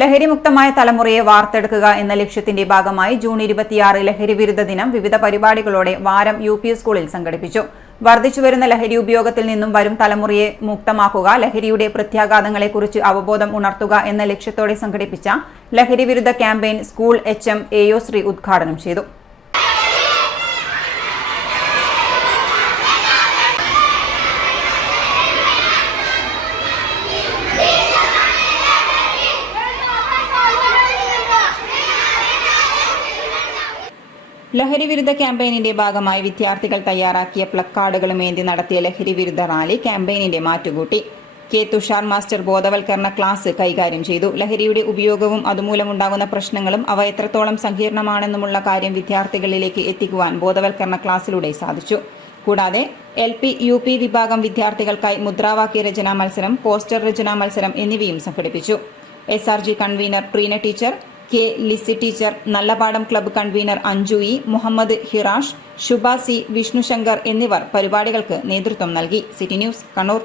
ലഹരിമുക്തമായ തലമുറയെ വാർത്തെടുക്കുക എന്ന ലക്ഷ്യത്തിന്റെ ഭാഗമായി ജൂൺ 26 ലഹരി വിരുദ്ധ ദിനം വിവിധ പരിപാടികളോടെ വാരം UP സ്കൂളിൽ സംഘടിപ്പിച്ചു. വർദ്ധിച്ചുവരുന്ന ലഹരി ഉപയോഗത്തിൽ നിന്നും വരും തലമുറയെ മുക്തമാക്കുക, ലഹരിയുടെ പ്രത്യാഘാതങ്ങളെക്കുറിച്ച് അവബോധം ഉണർത്തുക എന്ന ലക്ഷ്യത്തോടെ സംഘടിപ്പിച്ച ലഹരി വിരുദ്ധ campaign school HM AO Shri ഉദ്ഘാടനം ചെയ്തു. ലഹരി വിരുദ്ധ ക്യാമ്പയിനിന്റെ ഭാഗമായി വിദ്യാർത്ഥികൾ തയ്യാറാക്കിയ പ്ലക്കാർഡുകളും ഏന്തി നടത്തിയ ലഹരി വിരുദ്ധ റാലി ക്യാമ്പയിനിന്റെ മാറ്റുകൂട്ടി. K. തുഷാർ മാസ്റ്റർ ബോധവൽക്കരണ ക്ലാസ് കൈകാര്യം ചെയ്തു. ലഹരിയുടെ ഉപയോഗവും അതുമൂലമുണ്ടാകുന്ന പ്രശ്നങ്ങളും അവ എത്രത്തോളം സങ്കീർണമാണെന്നുമുള്ള കാര്യം വിദ്യാർത്ഥികളിലേക്ക് എത്തിക്കുവാൻ ബോധവൽക്കരണ ക്ലാസ്സിലൂടെ സാധിച്ചു. കൂടാതെ LP UP വിഭാഗം വിദ്യാർത്ഥികൾക്കായി മുദ്രാവാക്യ രചനാ മത്സരം, പോസ്റ്റർ രചനാ മത്സരം എന്നിവയും സംഘടിപ്പിച്ചു. SRG convener Preena teacher, K. Lissy teacher, Nallapadam club convener Anju E, Muhammad Hirash, Shubha C, Vishnushankar എന്നിവർ പരിപാടികൾക്ക് നേതൃത്വം നൽകി. City news, Kannur.